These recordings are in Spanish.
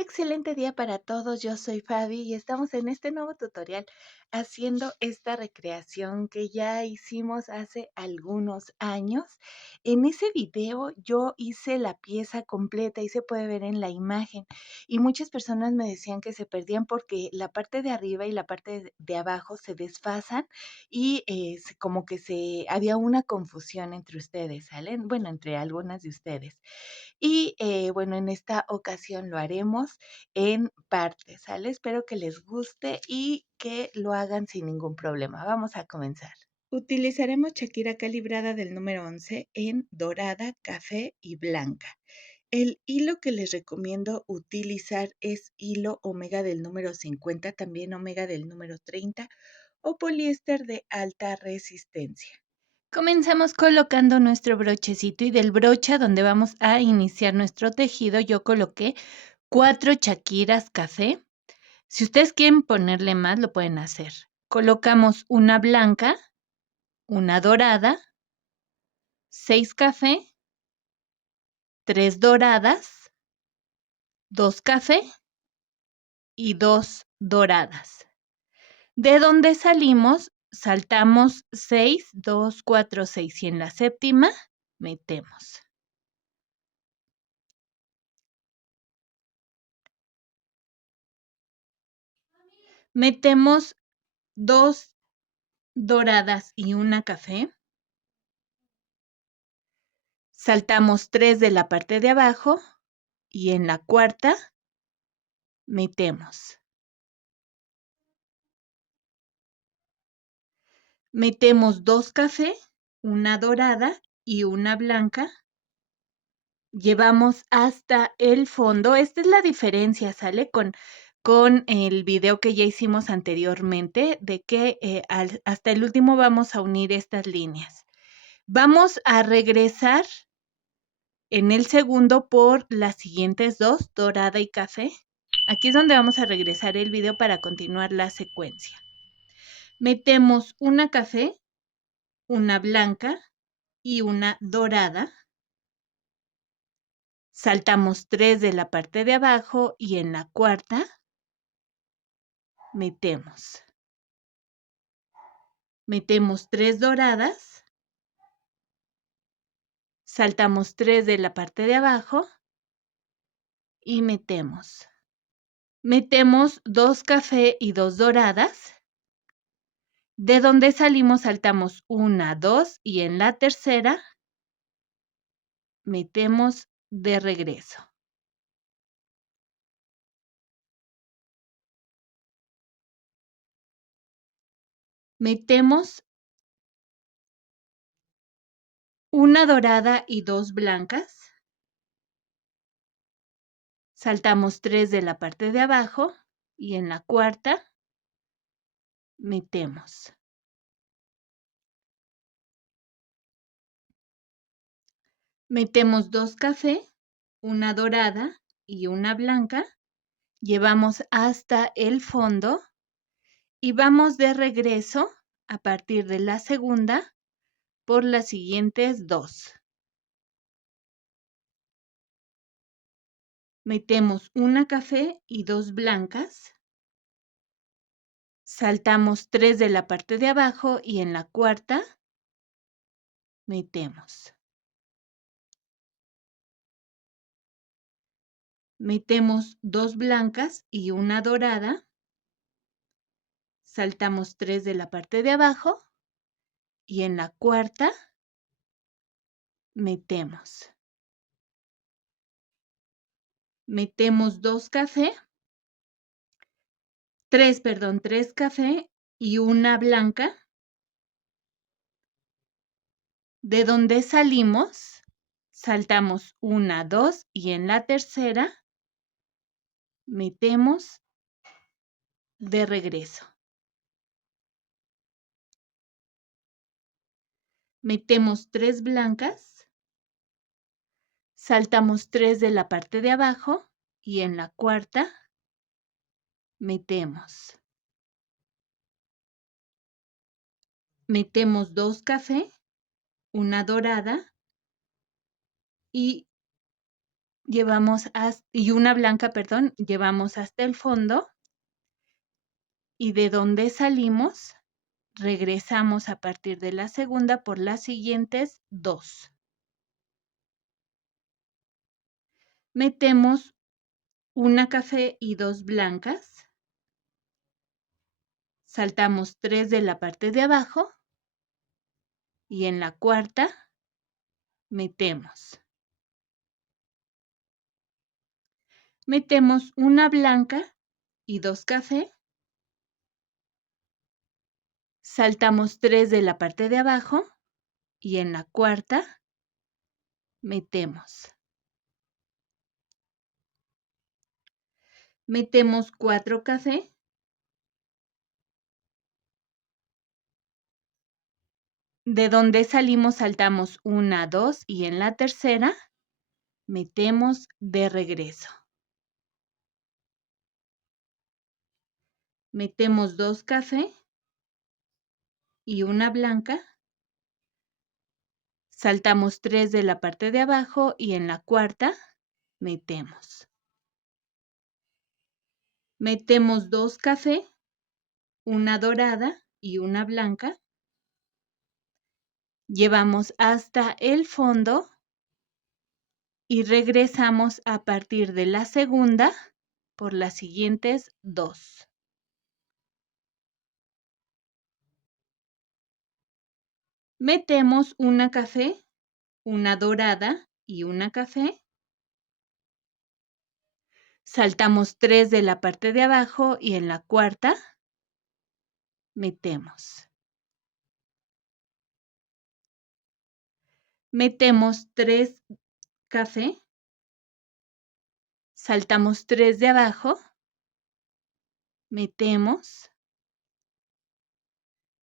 Excelente día para todos, yo soy Fabi y estamos en este nuevo tutorial haciendo esta recreación que ya hicimos hace algunos años. En ese video yo hice la pieza completa y se puede ver en la imagen y muchas personas me decían que se perdían porque la parte de arriba y la parte de abajo se desfasan y como que había una confusión entre ustedes, ¿salen? Bueno, entre algunas de ustedes. Y, bueno, en esta ocasión lo haremos en partes, ¿sale? Espero que les guste y que lo hagan sin ningún problema. Vamos a comenzar. Utilizaremos Shakira calibrada del número 11 en dorada, café y blanca. El hilo que les recomiendo utilizar es hilo omega del número 50, también omega del número 30 o poliéster de alta resistencia. Comenzamos colocando nuestro brochecito y del brocha donde vamos a iniciar nuestro tejido yo coloqué 4 chaquiras café. Si ustedes quieren ponerle más, lo pueden hacer. Colocamos una blanca, una dorada, 6 café, 3 doradas, 2 café y 2 doradas. De donde salimos, saltamos 6, 2, 4, 6 y en la séptima metemos. Metemos 2 doradas y una café. Saltamos 3 de la parte de abajo y en la cuarta metemos. Metemos 2 café, una dorada y una blanca. Llevamos hasta el fondo. Esta es la diferencia, ¿sale? Con el video que ya hicimos anteriormente, de que hasta el último vamos a unir estas líneas. Vamos a regresar en el segundo por las siguientes dos, dorada y café. Aquí es donde vamos a regresar el video para continuar la secuencia. Metemos una café, una blanca y una dorada. Saltamos 3 de la parte de abajo y en la cuarta metemos. Metemos 3 doradas. Saltamos 3 de la parte de abajo y metemos. Metemos 2 café y 2 doradas. De donde salimos saltamos 1, 2 y en la tercera metemos de regreso. Metemos una dorada y 2 blancas. Saltamos 3 de la parte de abajo y en la cuarta metemos. Metemos 2 café, una dorada y una blanca. Llevamos hasta el fondo y vamos de regreso a partir de la segunda por las siguientes 2. Metemos una café y 2 blancas. Saltamos 3 de la parte de abajo y en la cuarta metemos. Metemos 2 blancas y una dorada. Saltamos 3 de la parte de abajo y en la cuarta metemos. Metemos 2 café, 3, perdón, 3 café y una blanca. De donde salimos, saltamos 1, 2 y en la tercera metemos de regreso. Metemos 3 blancas, saltamos 3 de la parte de abajo y en la cuarta metemos. Metemos 2 café, una dorada y y una blanca, perdón, llevamos hasta el fondo y de donde salimos, regresamos a partir de la segunda por las siguientes 2. Metemos una café y 2 blancas. Saltamos 3 de la parte de abajo y en la cuarta metemos. Metemos una blanca y 2 café. Saltamos 3 de la parte de abajo y en la cuarta metemos. Metemos 4 café. De donde salimos saltamos 1, 2 y en la tercera metemos de regreso. Metemos 2 café y una blanca. Saltamos 3 de la parte de abajo y en la cuarta metemos. Metemos 2 café, una dorada y una blanca. Llevamos hasta el fondo y regresamos a partir de la segunda por las siguientes 2. Metemos una café, una dorada y una café. Saltamos 3 de la parte de abajo y en la cuarta metemos. Metemos 3 café. Saltamos 3 de abajo. Metemos.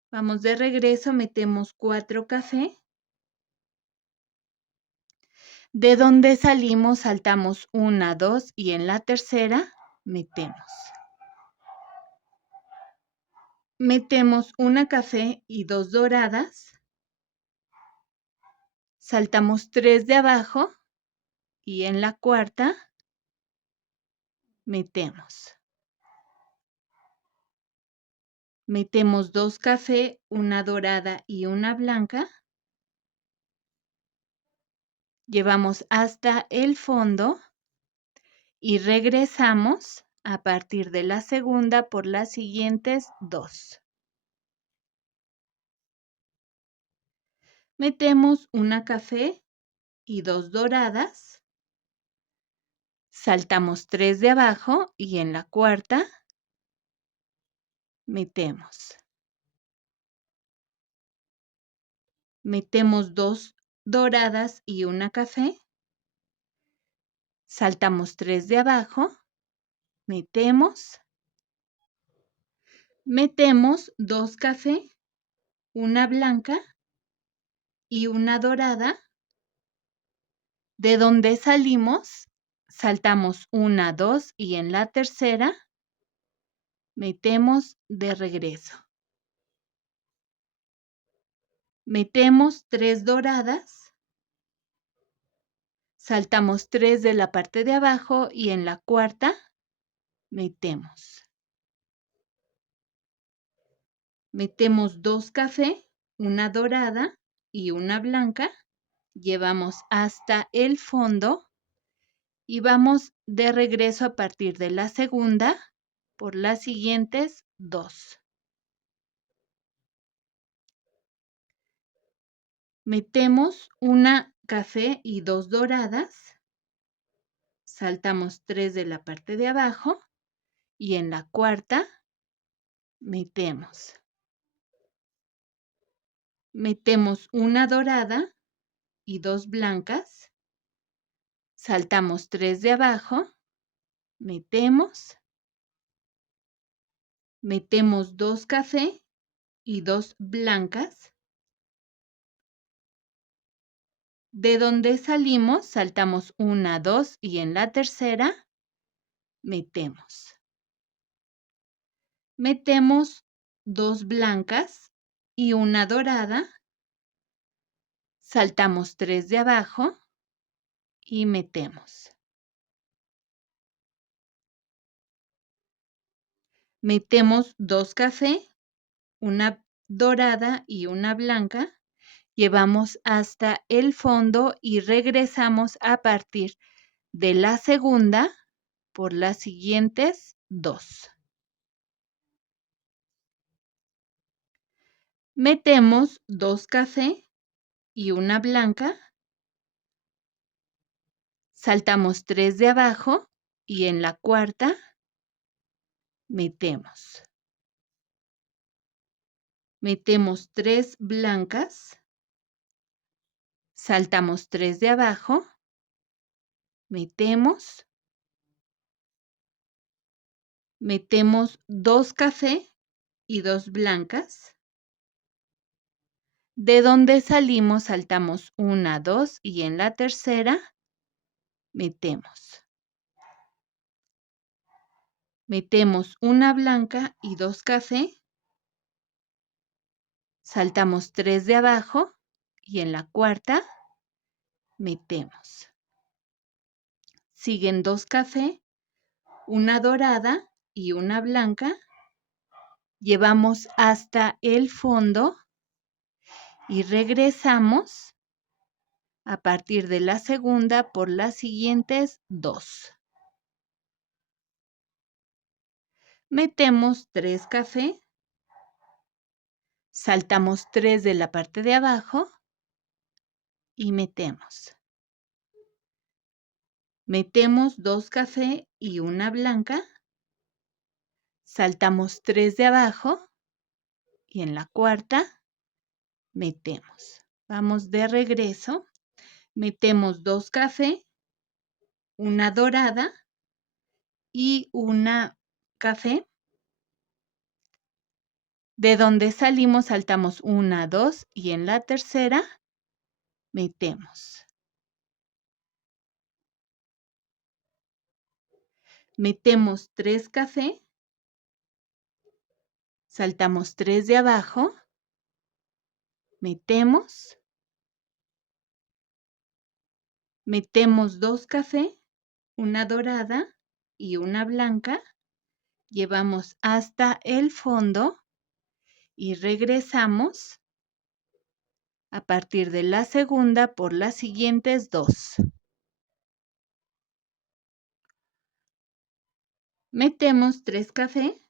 Vamos de regreso, metemos 4 café. De donde salimos saltamos 1, 2 y en la tercera metemos. Metemos una café y 2 doradas. Saltamos 3 de abajo y en la cuarta metemos. Metemos 2 café, una dorada y una blanca. Llevamos hasta el fondo y regresamos a partir de la segunda por las siguientes 2. Metemos una café y 2 doradas. Saltamos 3 de abajo y en la cuarta metemos. Metemos 2 doradas y una café. Saltamos 3 de abajo, metemos. Metemos 2 café, una blanca y una dorada. De donde salimos, saltamos 1, 2 y en la tercera metemos de regreso. Metemos 3 doradas. Saltamos 3 de la parte de abajo y en la cuarta metemos. Metemos 2 café, una dorada y una blanca. Llevamos hasta el fondo y vamos de regreso a partir de la segunda por las siguientes 2. Metemos una café y 2 doradas. Saltamos 3 de la parte de abajo y en la cuarta metemos. Metemos una dorada y 2 blancas. Saltamos 3 de abajo, metemos. Metemos 2 café y 2 blancas. De donde salimos, saltamos 1, 2 y en la tercera metemos. Metemos 2 blancas y una dorada. Saltamos 3 de abajo y metemos. Metemos 2 café, una dorada y una blanca. Llevamos hasta el fondo y regresamos a partir de la segunda por las siguientes 2. Metemos 2 café y una blanca. Saltamos 3 de abajo y en la cuarta metemos. Metemos 3 blancas. Saltamos 3 de abajo. Metemos. Metemos 2 café y 2 blancas. De donde salimos saltamos 1, 2 y en la tercera metemos. Metemos una blanca y 2 café. Saltamos 3 de abajo y en la cuarta metemos. Siguen 2 café, una dorada y una blanca. Llevamos hasta el fondo y regresamos a partir de la segunda por las siguientes 2. Metemos 3 café, saltamos 3 de la parte de abajo y metemos. Metemos 2 café y una blanca, saltamos 3 de abajo y en la cuarta metemos. Vamos de regreso, metemos 2 café, una dorada y una café. De donde salimos saltamos 1, 2 y en la tercera metemos. Metemos 3 café, saltamos 3 de abajo, metemos. Metemos 2 café, una dorada y una blanca. Llevamos hasta el fondo y regresamos a partir de la segunda por las siguientes 2. Metemos 3 café,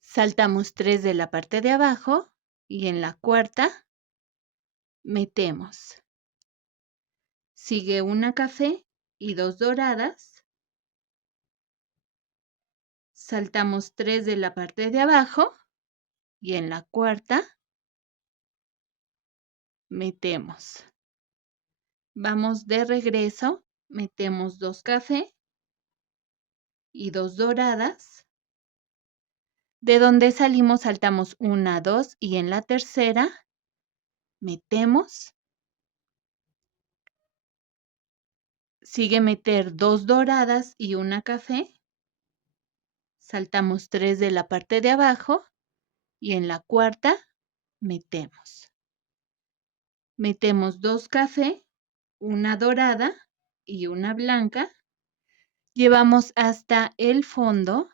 saltamos 3 de la parte de abajo y en la cuarta metemos. Sigue una café y 2 doradas. Saltamos 3 de la parte de abajo y en la cuarta metemos. Vamos de regreso, metemos 2 café y 2 doradas. De donde salimos saltamos 1, 2 y en la tercera metemos. Sigue meter 2 doradas y una café. Saltamos 3 de la parte de abajo y en la cuarta metemos. Metemos 2 café, una dorada y una blanca. Llevamos hasta el fondo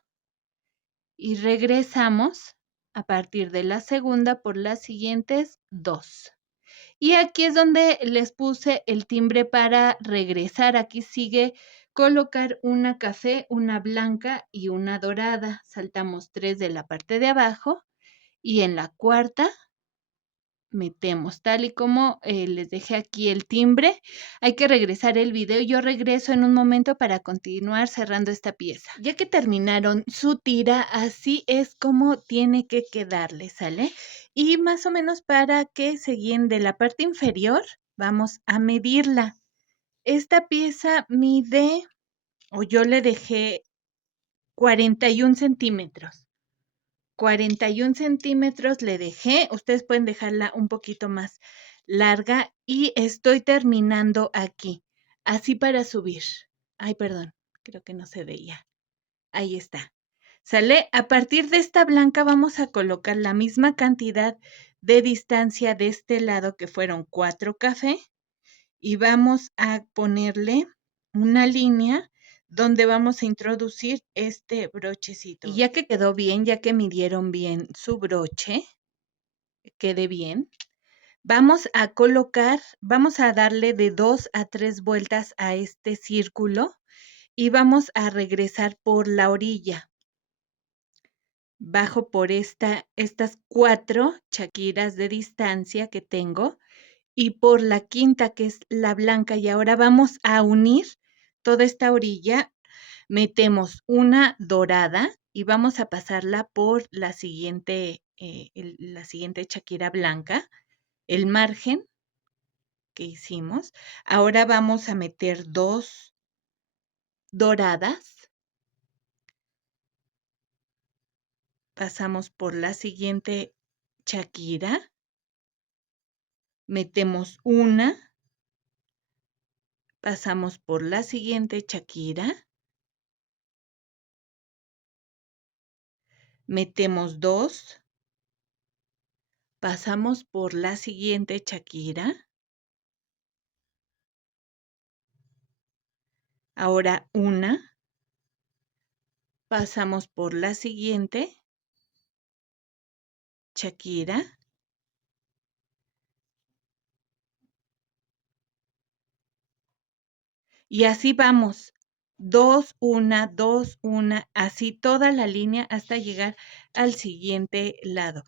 y regresamos a partir de la segunda por las siguientes 2. Y aquí es donde les puse el timbre para regresar. Aquí sigue colocar una café, una blanca y una dorada. Saltamos 3 de la parte de abajo y en la cuarta metemos, tal y como les dejé aquí el timbre. Hay que regresar el video. Yo regreso en un momento para continuar cerrando esta pieza. Ya que terminaron su tira, así es como tiene que quedarle, ¿sale? Y más o menos para que se guíen de la parte inferior, vamos a medirla. Esta pieza mide, o yo le dejé 41 centímetros. 41 centímetros le dejé. Ustedes pueden dejarla un poquito más larga y estoy terminando aquí, así para subir. Ay, perdón, creo que no se veía. Ahí está. ¿Sale? A partir de esta blanca vamos a colocar la misma cantidad de distancia de este lado, que fueron 4 café, y vamos a ponerle una línea donde vamos a introducir este brochecito. Y ya que quedó bien, ya que midieron bien su broche, quede bien, vamos a darle de 2 a 3 vueltas a este círculo y vamos a regresar por la orilla. Bajo por estas 4 chaquiras de distancia que tengo y por la quinta, que es la blanca, y ahora vamos a unir toda esta orilla. Metemos una dorada y vamos a pasarla por la siguiente chaquira blanca, el margen que hicimos. Ahora vamos a meter 2 doradas. Pasamos por la siguiente chaquira. Metemos una. Pasamos por la siguiente chaquira. Metemos 2. Pasamos por la siguiente chaquira. Ahora una. Pasamos por la siguiente chaquira. Y así vamos. 2, 1, 2, 1, así toda la línea hasta llegar al siguiente lado.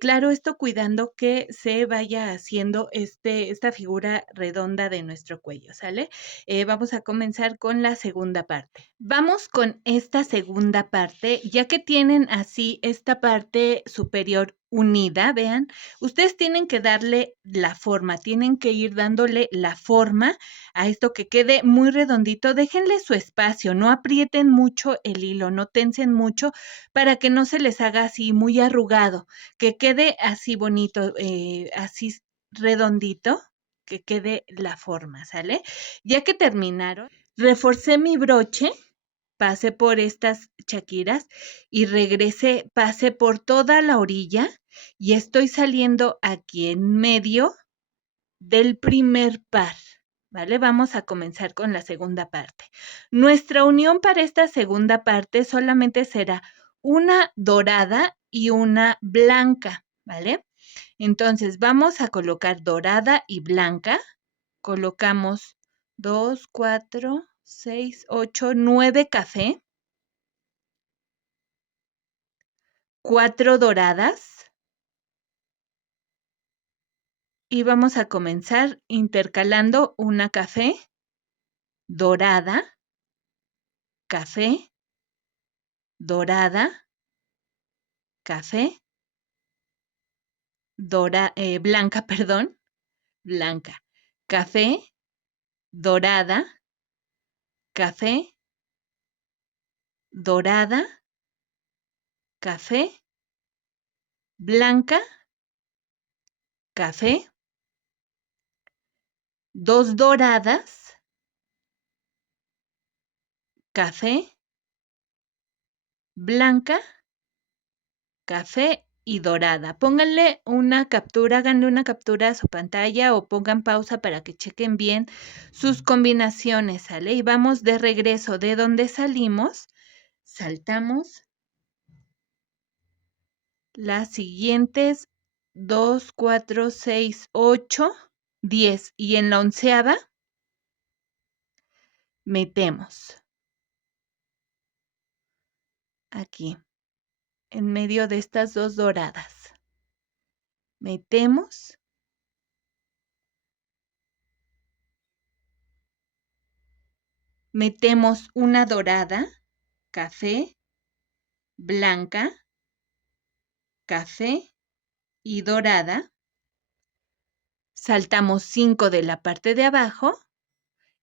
Claro, esto cuidando que se vaya haciendo esta figura redonda de nuestro cuello, ¿sale? Vamos a comenzar con la segunda parte. Vamos con esta segunda parte, ya que tienen así esta parte superior unida, vean, ustedes tienen que darle la forma, tienen que ir dándole la forma a esto que quede muy redondito. Déjenle su espacio, no aprieten mucho el hilo, no tensen mucho para que no se les haga así muy arrugado, que quede así bonito, así redondito, que quede la forma, ¿sale? Ya que terminaron, reforcé mi broche, pasé por estas chaquiras y regresé, pasé por toda la orilla y estoy saliendo aquí en medio del primer par. ¿Vale? Vamos a comenzar con la segunda parte. Nuestra unión para esta segunda parte solamente será una dorada y una blanca, ¿vale? Entonces vamos a colocar dorada y blanca. Colocamos 2, 4, 6, 8, 9 café, 4 doradas y vamos a comenzar intercalando una café, dorada, café, dorada, café, blanca, perdón, blanca, café, dorada, café, dorada, café, blanca, café, 2 doradas, café, blanca, café y dorada. Pónganle una captura, háganle una captura a su pantalla o pongan pausa para que chequen bien sus combinaciones, ¿sale? Y vamos de regreso de donde salimos, saltamos las siguientes 2, 4, 6, 8, 10 y en la onceava metemos aquí en medio de estas 2 doradas. Metemos. Metemos una dorada, café, blanca, café y dorada. Saltamos 5 de la parte de abajo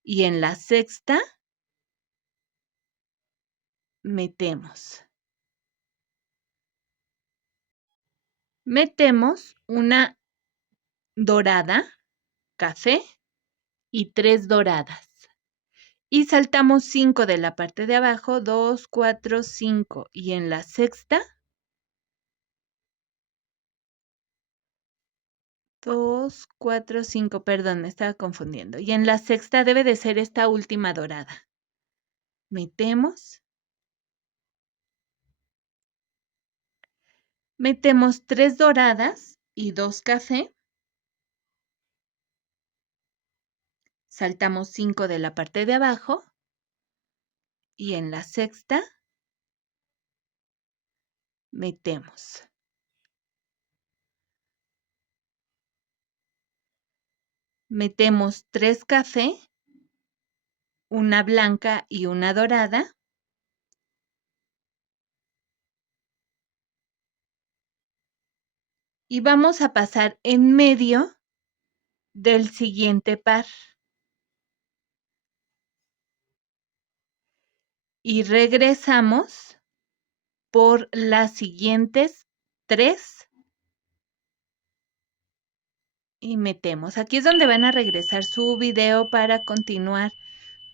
y en la sexta metemos. Metemos una dorada, café y 3 doradas. Y saltamos 5 de la parte de abajo, 2, 4, 5. Y en la sexta, 2, 4, 5, perdón, me estaba confundiendo. Y en la sexta debe de ser esta última dorada. metemos 3 doradas y 2 café, saltamos 5 de la parte de abajo y en la sexta metemos. Metemos 3 café, una blanca y una dorada. Y vamos a pasar en medio del siguiente par. Y regresamos por las siguientes 3 y metemos. Aquí es donde van a regresar su video para continuar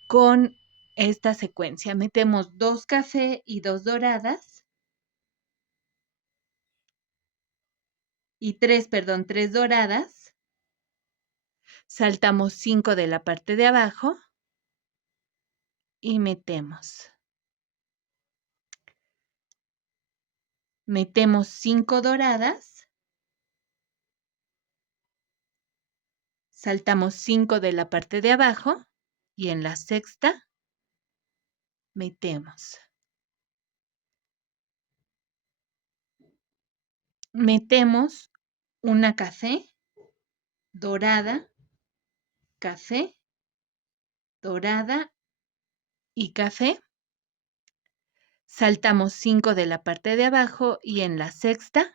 con esta secuencia. Metemos 2 café y 2 doradas. Y 3, perdón, 3 doradas. Saltamos 5 de la parte de abajo y metemos. Metemos 5 doradas. Saltamos 5 de la parte de abajo y en la sexta metemos. Metemos una café, dorada, café, dorada y café. Saltamos 5 de la parte de abajo y en la sexta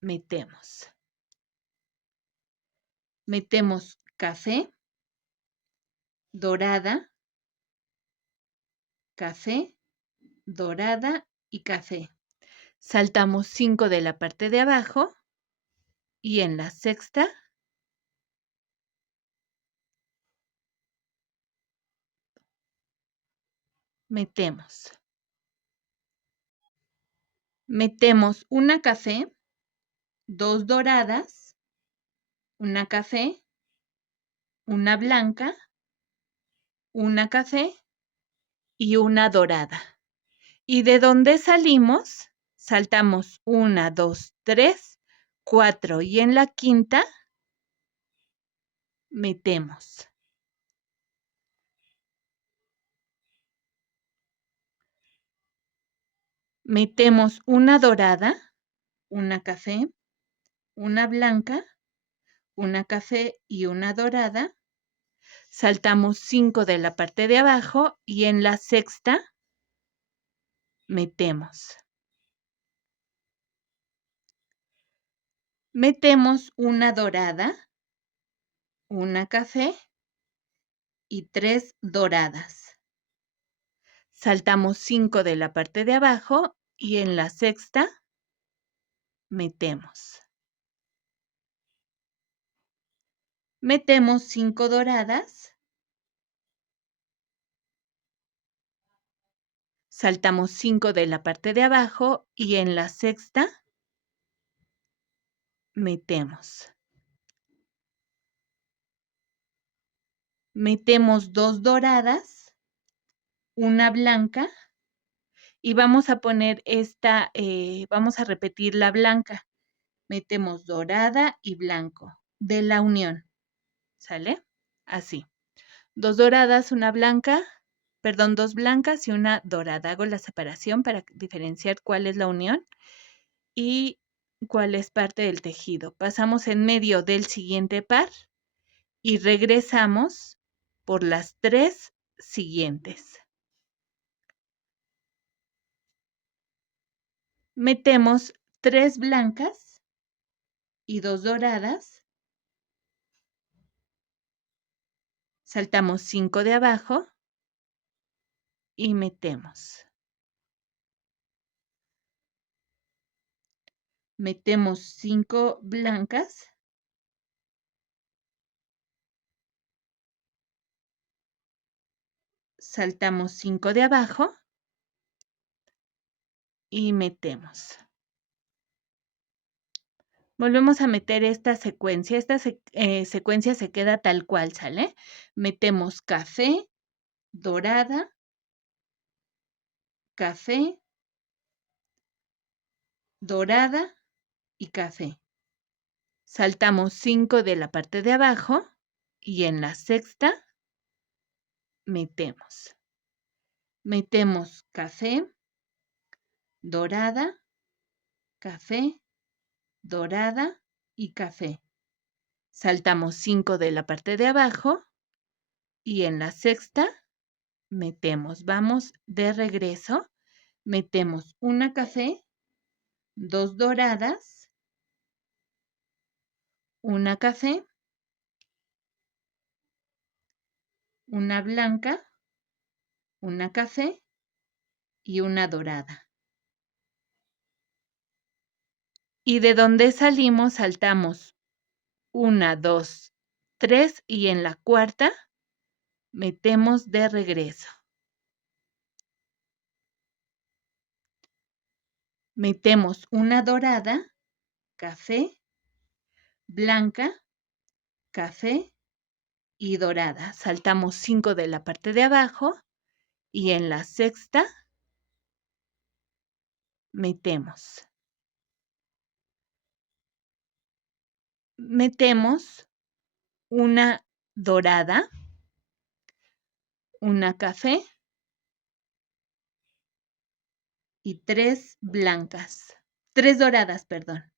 metemos. Metemos café, dorada, café, dorada y café. Saltamos 5 de la parte de abajo y en la sexta metemos. Metemos una café, 2 doradas, una café, una blanca, una café y una dorada. Y de donde salimos, saltamos 1, 2, 3, 4 y en la quinta metemos. Metemos una dorada, una café, una blanca, una café y una dorada. Saltamos 5 de la parte de abajo y en la sexta metemos. Metemos una dorada, una café y 3 doradas. Saltamos 5 de la parte de abajo y en la sexta metemos. Metemos 5 doradas. Saltamos 5 de la parte de abajo y en la sexta metemos. Metemos 2 doradas, una blanca y vamos a poner esta, vamos a repetir la blanca. Metemos dorada y blanco de la unión, ¿sale? Así. 2 doradas, una blanca, perdón, 2 blancas y una dorada. Hago la separación para diferenciar cuál es la unión y cuál es parte del tejido. Pasamos en medio del siguiente par y regresamos por las 3 siguientes. Metemos 3 blancas y 2 doradas. Saltamos 5 de abajo y metemos. Metemos 5 blancas. Saltamos 5 de abajo y metemos. Volvemos a meter esta secuencia. Esta secuencia se queda tal cual, ¿sale? Metemos café, dorada, café, dorada y café. Saltamos 5 de la parte de abajo y en la sexta metemos. Metemos café, dorada, café, dorada y café. Saltamos 5 de la parte de abajo y en la sexta metemos. Vamos de regreso. Metemos una café, 2 doradas, una café, una blanca, una café y una dorada. Y de donde salimos saltamos 1, 2, 3 y en la cuarta metemos de regreso. Metemos una dorada, café, blanca, café y dorada. Saltamos 5 de la parte de abajo y en la sexta metemos. Metemos una dorada, una café y 3 blancas. 3 doradas, perdón.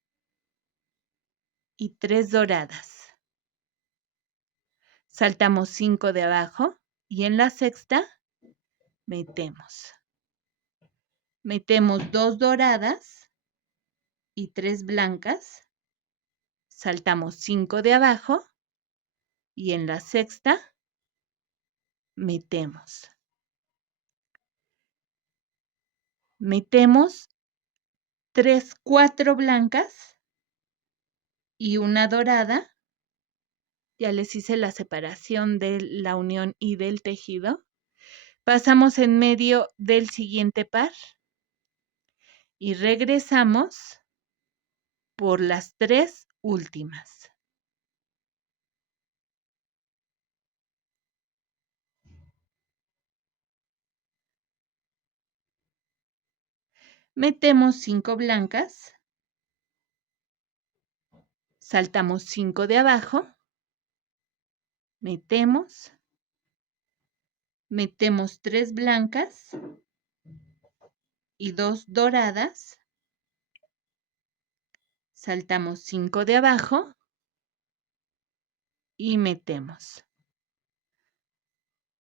Y 3 doradas. Saltamos 5 de abajo y en la sexta metemos. Metemos 2 doradas y 3 blancas. Saltamos 5 de abajo y en la sexta metemos. Metemos 3, 4 blancas y una dorada. Ya les hice la separación de la unión y del tejido. Pasamos en medio del siguiente par y regresamos por las 3 últimas. Metemos 5 blancas, saltamos 5 de abajo, metemos 3 blancas y 2 doradas, saltamos 5 de abajo y metemos.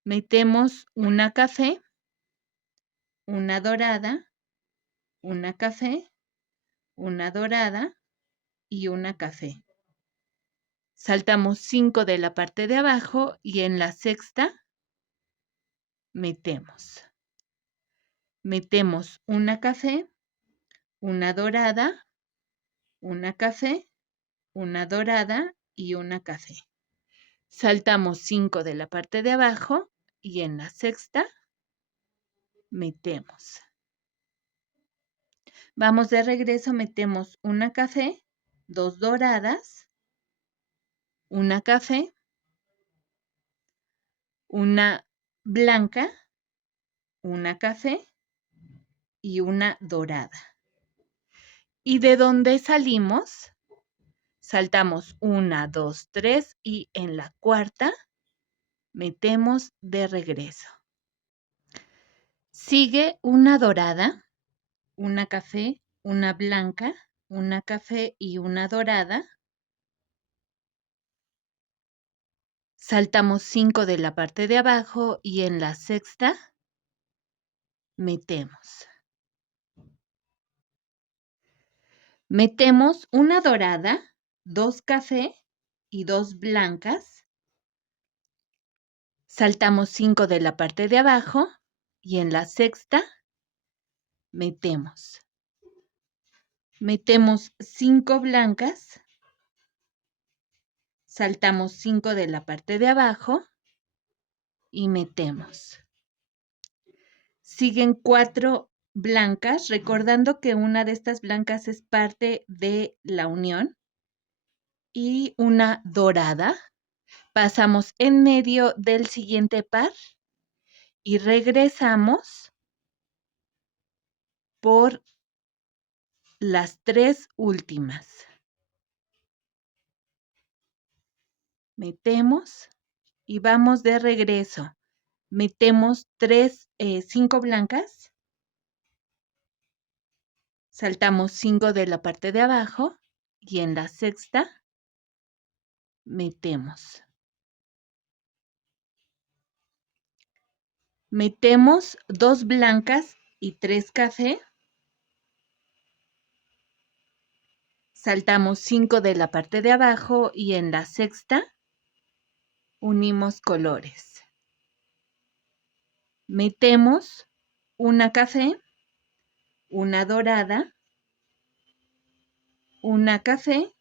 Metemos una café, una dorada, una café, una dorada y una café. Saltamos 5 de la parte de abajo y en la sexta metemos. Metemos una café, una dorada, una café, una dorada y una café. Saltamos 5 de la parte de abajo y en la sexta metemos. Vamos de regreso, metemos una café, 2 doradas, una café, una blanca, una café y una dorada. ¿Y de dónde salimos? Saltamos 1, 2, 3 y en la cuarta metemos de regreso. Sigue una dorada, una café, una blanca, una café y una dorada. Saltamos 5 de la parte de abajo y en la sexta metemos. Metemos una dorada, 2 café y 2 blancas. Saltamos 5 de la parte de abajo y en la sexta metemos. Metemos 5 blancas. Saltamos 5 de la parte de abajo y metemos. Siguen 4 blancas, recordando que una de estas blancas es parte de la unión. Y una dorada. Pasamos en medio del siguiente par y regresamos por las 3 últimas. Metemos y vamos de regreso. Metemos 5 blancas, saltamos 5 de la parte de abajo y en la sexta metemos. Metemos 2 blancas y 3 café, saltamos 5 de la parte de abajo y en la sexta unimos colores. Metemos una café, una dorada, una café,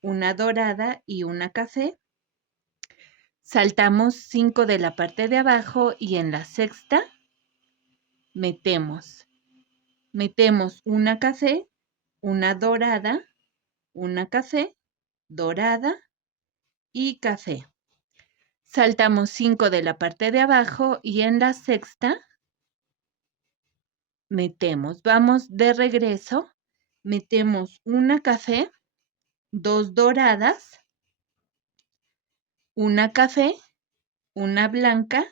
una dorada y una café. Saltamos 5 de la parte de abajo y en la sexta metemos una café, una dorada, una café, dorada y café. Saltamos 5 de la parte de abajo y en la sexta metemos. Vamos de regreso. Metemos una café, 2 doradas, una café, una blanca,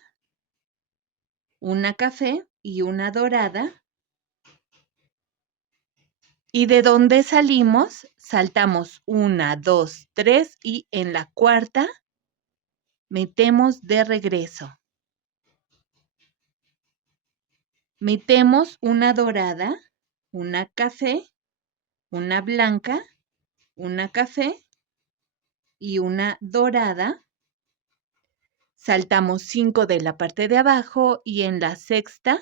una café y una dorada. Y de donde salimos, saltamos 1, 2, 3 y en la cuarta metemos de regreso. Metemos una dorada, una café, una blanca, una café y una dorada. Saltamos 5 de la parte de abajo y en la sexta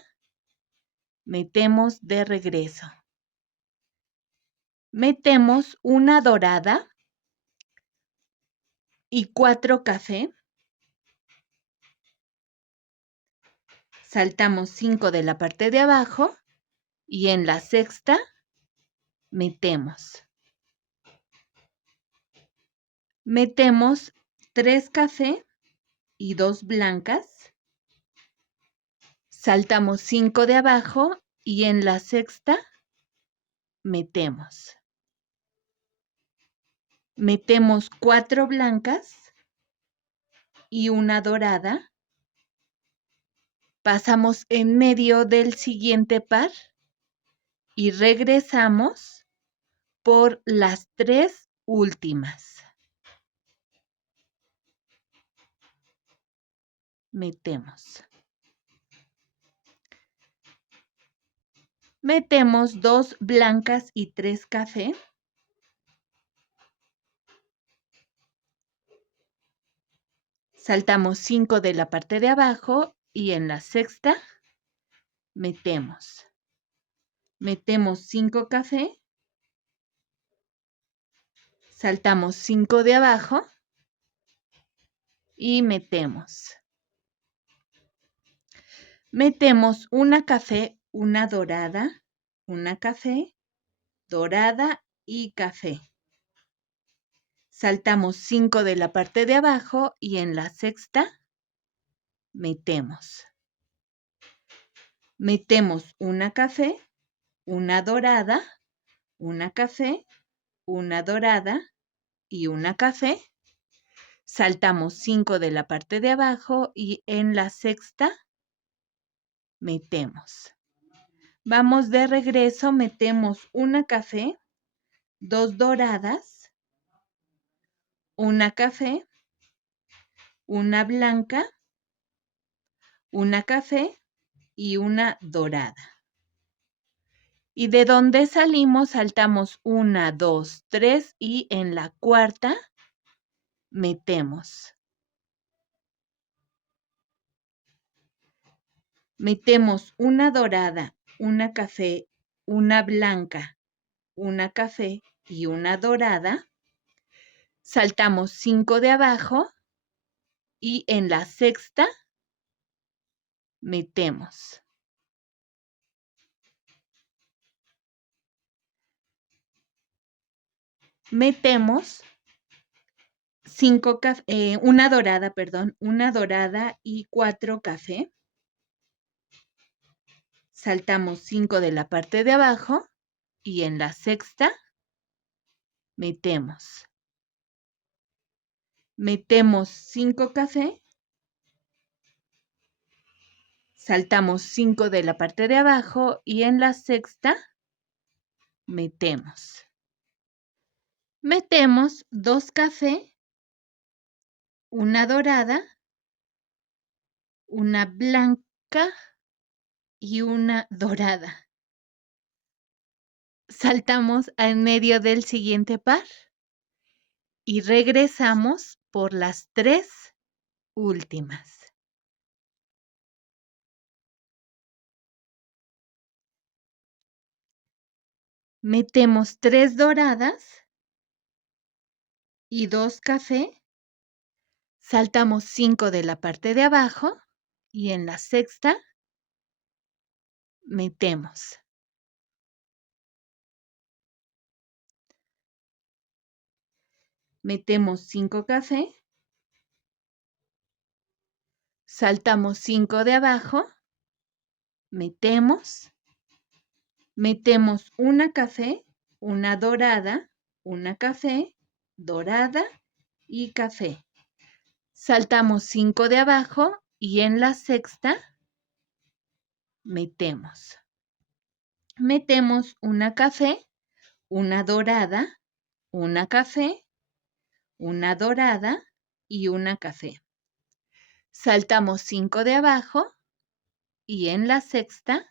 metemos de regreso. Metemos una dorada y 4 café. Saltamos 5 de la parte de abajo y en la sexta metemos. Metemos 3 café y 2 blancas. Saltamos 5 de abajo y en la sexta metemos. Metemos 4 blancas y una dorada. Pasamos en medio del siguiente par y regresamos por las 3 últimas. Metemos. Metemos 2 blancas y 3 café. Saltamos 5 de la parte de abajo y en la sexta metemos. Metemos 5 café. Saltamos 5 de abajo y metemos. Metemos una café, una dorada, una café, dorada y café. Saltamos 5 de la parte de abajo y en la sexta metemos. Metemos una café, una dorada, una café, una dorada y una café. Saltamos 5 de la parte de abajo y en la sexta metemos. Vamos de regreso, metemos una café, 2 doradas, una café, una blanca, una café y una dorada. Y de donde salimos, saltamos 1, 2, 3 y en la cuarta metemos. Metemos una dorada, una café, una blanca, una café y una dorada. Saltamos 5 de abajo y en la sexta metemos. Metemos una dorada, perdón, una dorada y 4 café. Saltamos 5 de la parte de abajo y en la sexta metemos. Metemos 5 café. Saltamos 5 de la parte de abajo y en la sexta metemos. Metemos 2 café, una dorada, una blanca y una dorada. Saltamos al medio del siguiente par y regresamos por las 3 últimas. Metemos 3 doradas y 2 café. Saltamos 5 de la parte de abajo y en la sexta metemos. Metemos 5 café. Saltamos 5 de abajo. Metemos. Metemos una café, una dorada, una café, dorada y café. Saltamos 5 de abajo y en la sexta metemos. Metemos una café, una dorada, una café, una dorada y una café. Saltamos 5 de abajo y en la sexta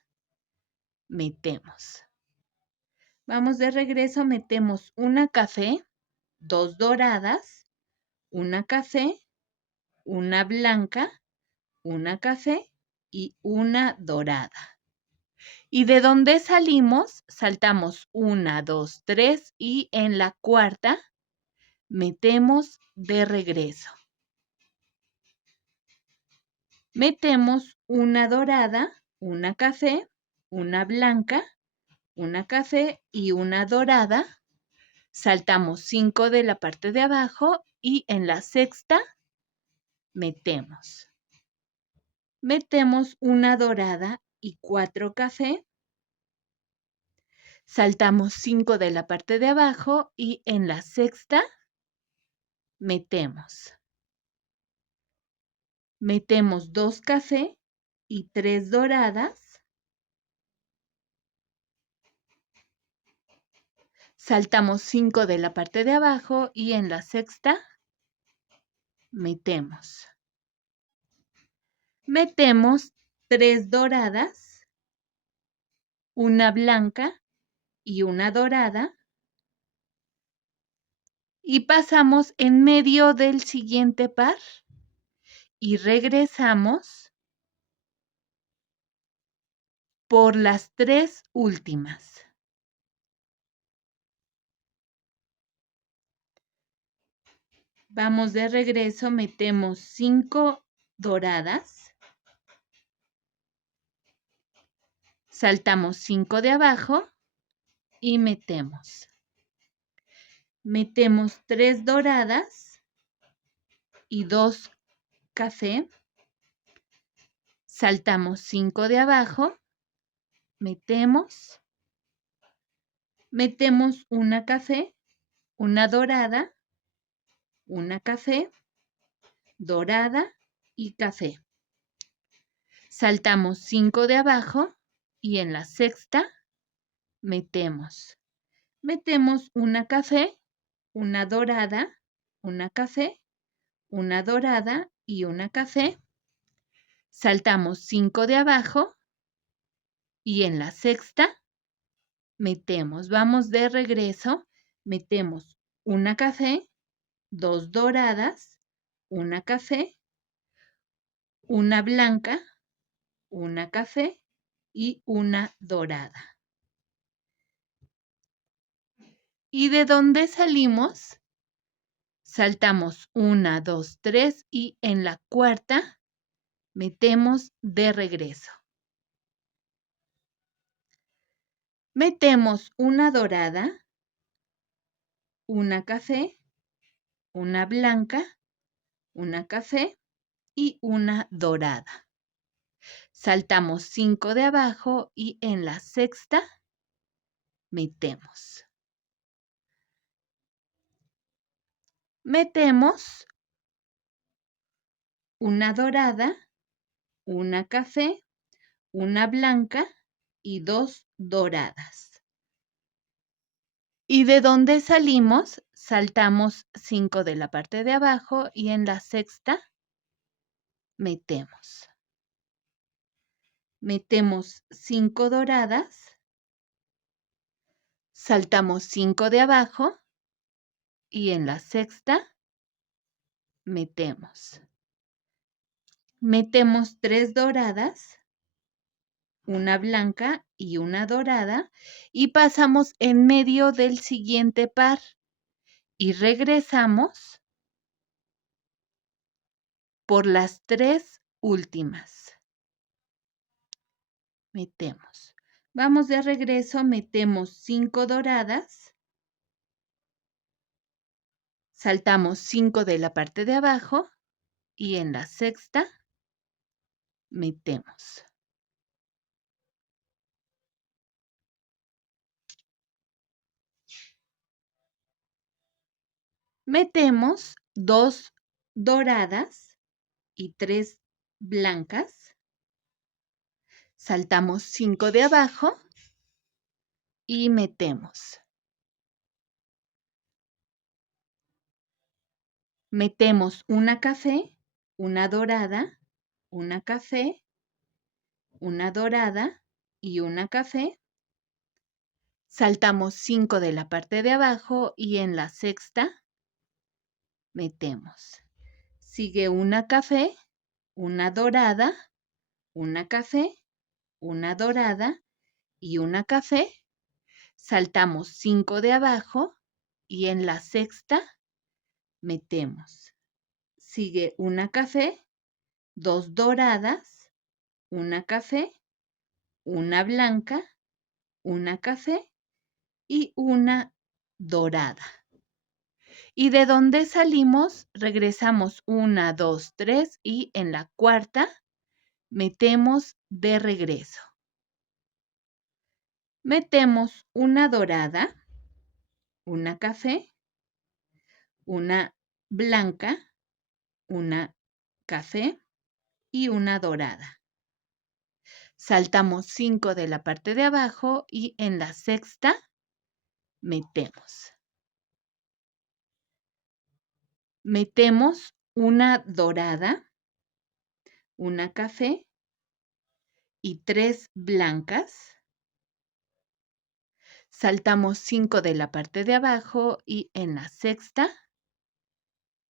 metemos. Vamos de regreso, metemos una café, 2 doradas, una café, una blanca, una café y una dorada. Y de donde salimos, saltamos 1, 2, 3 y en la cuarta metemos de regreso. Metemos una dorada, una café, una blanca, una café y una dorada. Saltamos 5 de la parte de abajo y en la sexta metemos. Metemos una dorada y 4 café. Saltamos 5 de la parte de abajo y en la sexta metemos. Metemos 2 café y 3 doradas. Saltamos 5 de la parte de abajo y en la sexta metemos. Metemos 3 doradas, una blanca y una dorada. Y pasamos en medio del siguiente par y regresamos por las 3 últimas. Vamos de regreso, metemos 5 doradas. Saltamos 5 de abajo y metemos. Metemos 3 doradas y 2 café. Saltamos 5 de abajo, metemos. Metemos una café, una dorada, una café, dorada y café. Saltamos 5 de abajo y en la sexta metemos. Metemos una café, una dorada, una café, una dorada y una café. Saltamos 5 de abajo y en la sexta metemos. Vamos de regreso, metemos una café, 2 doradas, una café, una blanca, una café y una dorada. ¿Y de dónde salimos? Saltamos 1, 2, 3 y en la cuarta metemos de regreso. Metemos una dorada, una café, una blanca, una café y una dorada. Saltamos 5 de abajo y en la sexta metemos. Metemos una dorada, una café, una blanca y 2 doradas. Y de donde salimos, saltamos 5 de la parte de abajo y en la sexta metemos. Metemos 5 doradas, saltamos 5 de abajo y en la sexta metemos. Metemos 3 doradas, una blanca y una dorada y pasamos en medio del siguiente par y regresamos por las 3 últimas. Metemos. Vamos de regreso, metemos 5 doradas, saltamos 5 de la parte de abajo y en la sexta metemos. Metemos 2 doradas y 3 blancas. Saltamos 5 de abajo y metemos. Metemos una café, una dorada, una café, una dorada y una café. Saltamos 5 de la parte de abajo y en la sexta metemos. Sigue una café, una dorada, una café, una dorada y una café. Saltamos 5 de abajo y en la sexta metemos. Sigue una café, 2 doradas, una café, una blanca, una café y una dorada. Y de donde salimos, regresamos 1, 2, 3 y en la cuarta metemos de regreso. Metemos una dorada, una café, una blanca, una café y una dorada. Saltamos 5 de la parte de abajo y en la sexta metemos. Metemos una dorada, una café y 3 blancas. Saltamos 5 de la parte de abajo y en la sexta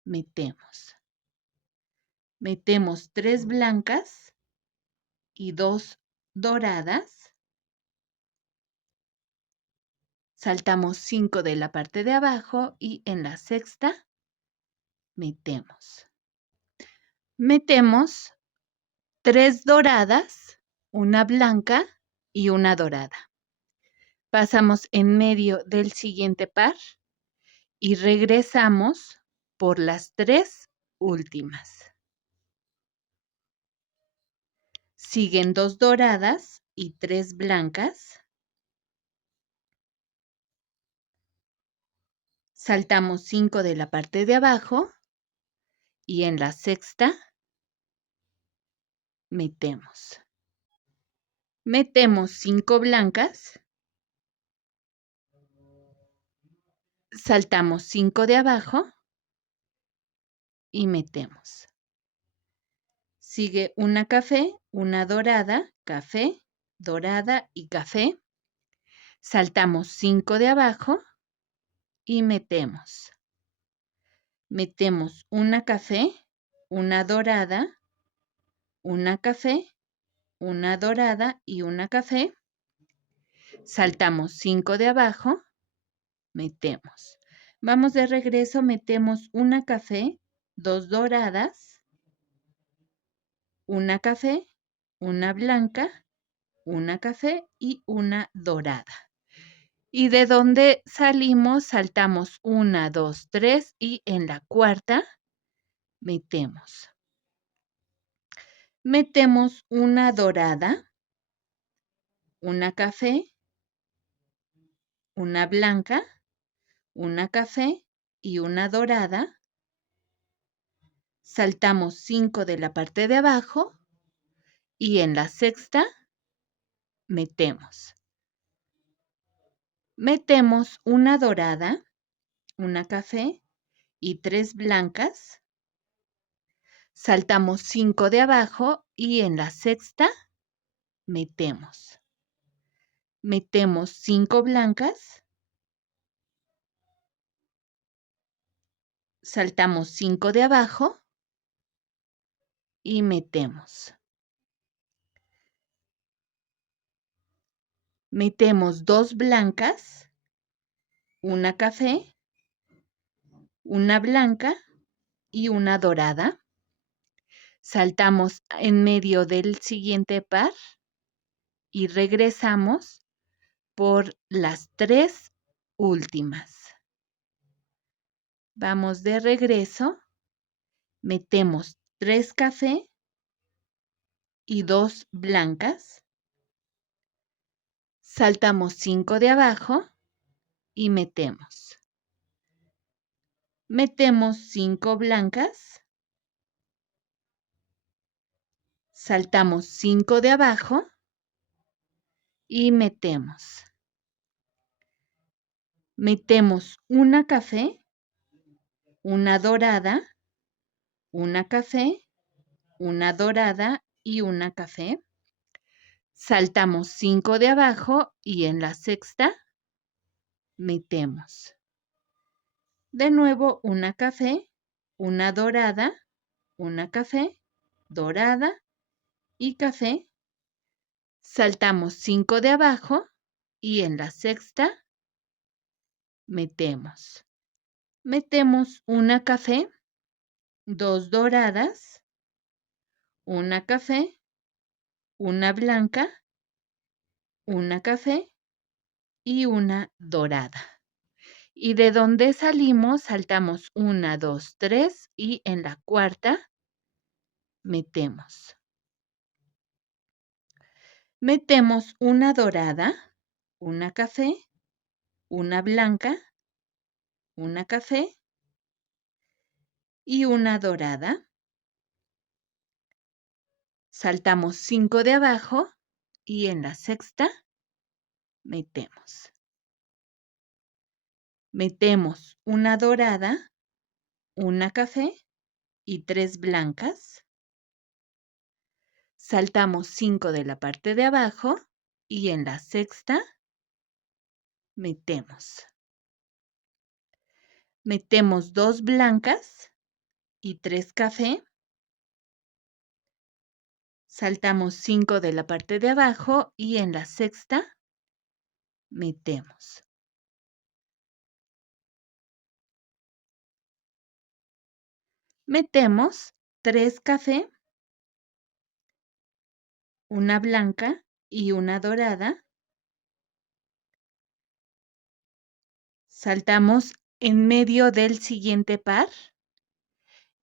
metemos. Metemos 3 blancas y 2 doradas. Saltamos 5 de la parte de abajo y en la sexta metemos. Metemos 3 doradas, una blanca y una dorada. Pasamos en medio del siguiente par y regresamos por las 3 últimas. Siguen 2 doradas y 3 blancas. Saltamos 5 de la parte de abajo y en la sexta metemos. Metemos 5 blancas. Saltamos 5 de abajo y metemos. Sigue una café, una dorada, café, dorada y café. Saltamos 5 de abajo y metemos. Metemos una café, una dorada, una café, una dorada y una café. Saltamos 5 de abajo, metemos. Vamos de regreso, metemos una café, 2 doradas, una café, una blanca, una café y una dorada. Y de donde salimos, saltamos 1, 2, 3 y en la cuarta metemos. Metemos una dorada, una café, una blanca, una café y una dorada. Saltamos 5 de la parte de abajo y en la sexta metemos. Metemos una dorada, una café y 3 blancas. Saltamos 5 de abajo y en la sexta metemos. Metemos 5 blancas. Saltamos 5 de abajo y metemos. Metemos 2 blancas, una café, una blanca y una dorada. Saltamos en medio del siguiente par y regresamos por las 3 últimas. Vamos de regreso, metemos 3 café y 2 blancas. Saltamos 5 de abajo y metemos. Metemos 5 blancas. Saltamos 5 de abajo y metemos. Metemos una café, una dorada, una café, una dorada y una café. Saltamos 5 de abajo y en la sexta metemos. De nuevo una café, una dorada, una café, dorada y café. Saltamos 5 de abajo y en la sexta metemos. Metemos una café, 2 doradas, una café, una blanca, una café y una dorada. Y de donde salimos, saltamos 1, 2, 3 y en la cuarta metemos. Metemos una dorada, una café, una blanca, una café y una dorada. Saltamos 5 de abajo y en la sexta metemos. Metemos una dorada, una café y 3 blancas. Saltamos 5 de la parte de abajo y en la sexta metemos. Metemos 2 blancas y 3 café. Saltamos 5 de la parte de abajo y en la sexta metemos. Metemos 3 café, una blanca y una dorada. Saltamos en medio del siguiente par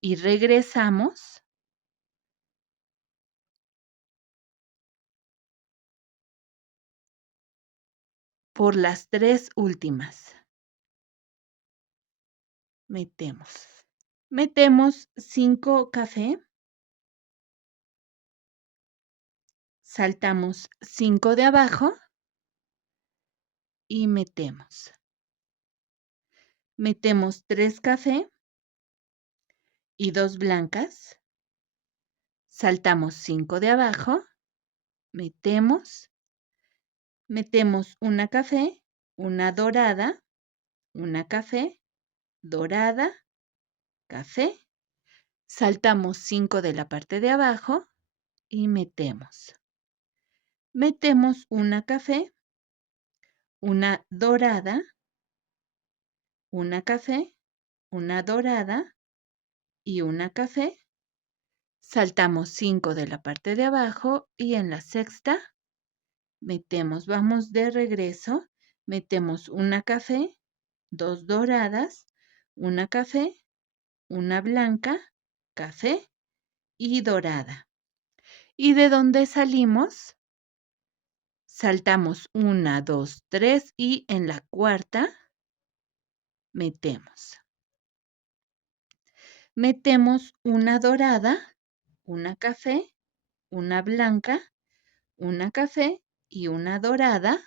y regresamos. Por las 3 últimas. Metemos. Metemos 5 café. Saltamos 5 de abajo y metemos. Metemos 3 café y 2 blancas. Saltamos 5 de abajo, metemos. Metemos una café, una dorada, una café, dorada, café. Saltamos 5 de la parte de abajo y metemos. Metemos una café, una dorada, una café, una dorada y una café. Saltamos 5 de la parte de abajo y en la sexta metemos. Vamos de regreso. metemos una café, 2 doradas, una café, una blanca, café y dorada. ¿Y de dónde salimos? Saltamos 1, 2, 3 y en la cuarta metemos. Metemos una dorada, una café, una blanca, una café y una dorada.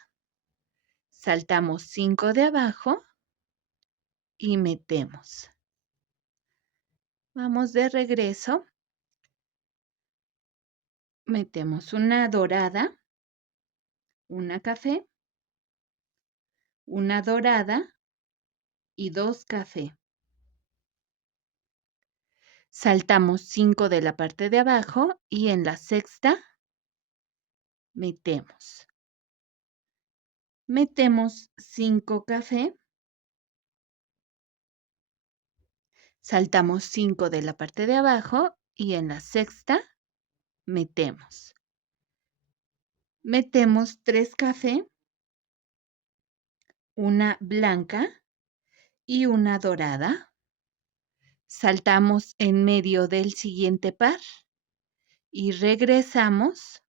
Saltamos 5 de abajo y metemos. Vamos de regreso. Metemos una dorada, una café, una dorada y 2 café. Saltamos 5 de la parte de abajo y en la sexta metemos. Metemos 5 café. Saltamos 5 de la parte de abajo y en la sexta metemos. Metemos 3 café, una blanca y una dorada. Saltamos en medio del siguiente par y regresamos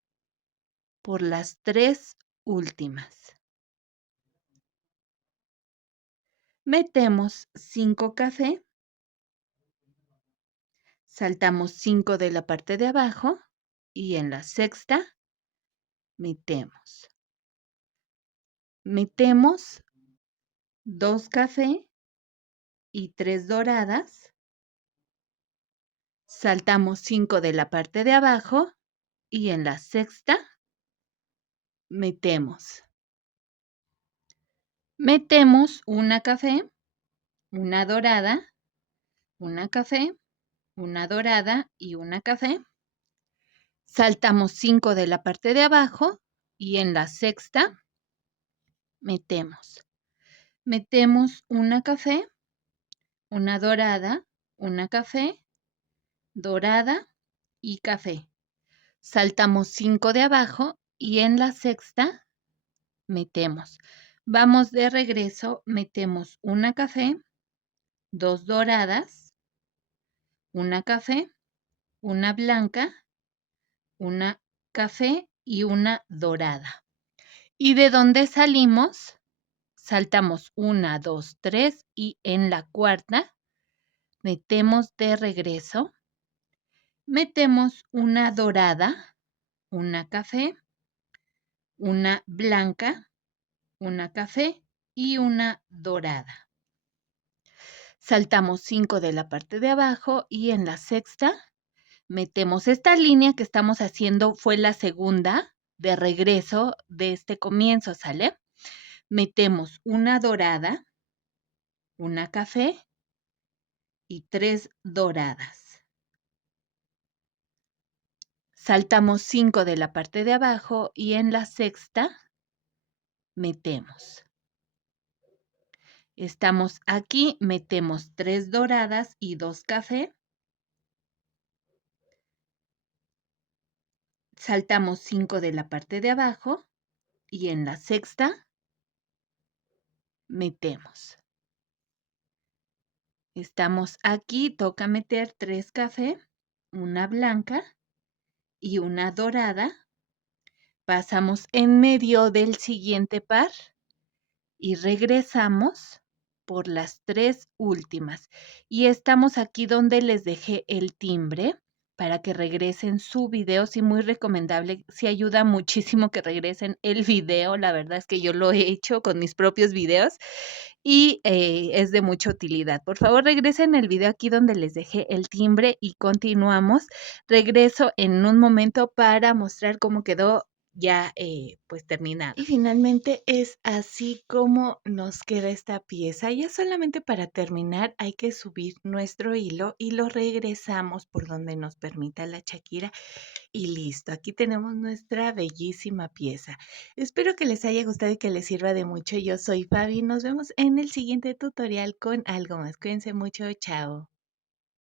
por las 3 últimas. Metemos 5 café, saltamos 5 de la parte de abajo y en la sexta metemos. Metemos 2 café y 3 doradas. Saltamos 5 de la parte de abajo y en la sexta metemos. Metemos una café, una dorada, una café, una dorada y una café. Saltamos 5 de la parte de abajo y en la sexta metemos. Metemos una café, una dorada, una café, dorada y café. Saltamos 5 de abajo y en la sexta metemos. Vamos de regreso, metemos una café, 2 doradas, una café, una blanca, una café y una dorada. ¿Y de dónde salimos? Saltamos 1, 2, 3 y en la cuarta metemos de regreso. Metemos una dorada, una café, una blanca, una café y una dorada. Saltamos 5 de la parte de abajo y en la sexta metemos esta línea que estamos haciendo fue la segunda de regreso de este comienzo, ¿sale? Metemos una dorada, una café y 3 doradas. Saltamos 5 de la parte de abajo y en la sexta metemos. Estamos aquí, metemos 3 doradas y 2 café. Saltamos 5 de la parte de abajo y en la sexta metemos. Estamos aquí, toca meter 3 café, una blanca y una dorada. Pasamos en medio del siguiente par y regresamos por las 3 últimas. Y estamos aquí donde les dejé el timbre para que regresen su video. Sí, muy recomendable. Sí ayuda muchísimo que regresen el video. La verdad es que yo lo he hecho con mis propios videos y es de mucha utilidad. Por favor, regresen el video aquí donde les dejé el timbre y continuamos. Regreso en un momento para mostrar cómo quedó ya pues terminado. Y finalmente es así como nos queda esta pieza. Ya solamente para terminar hay que subir nuestro hilo y lo regresamos por donde nos permita la Shakira y listo. Aquí tenemos nuestra bellísima pieza. Espero que les haya gustado y que les sirva de mucho. Yo soy Fabi. Nos vemos en el siguiente tutorial con algo más. Cuídense mucho. Chao.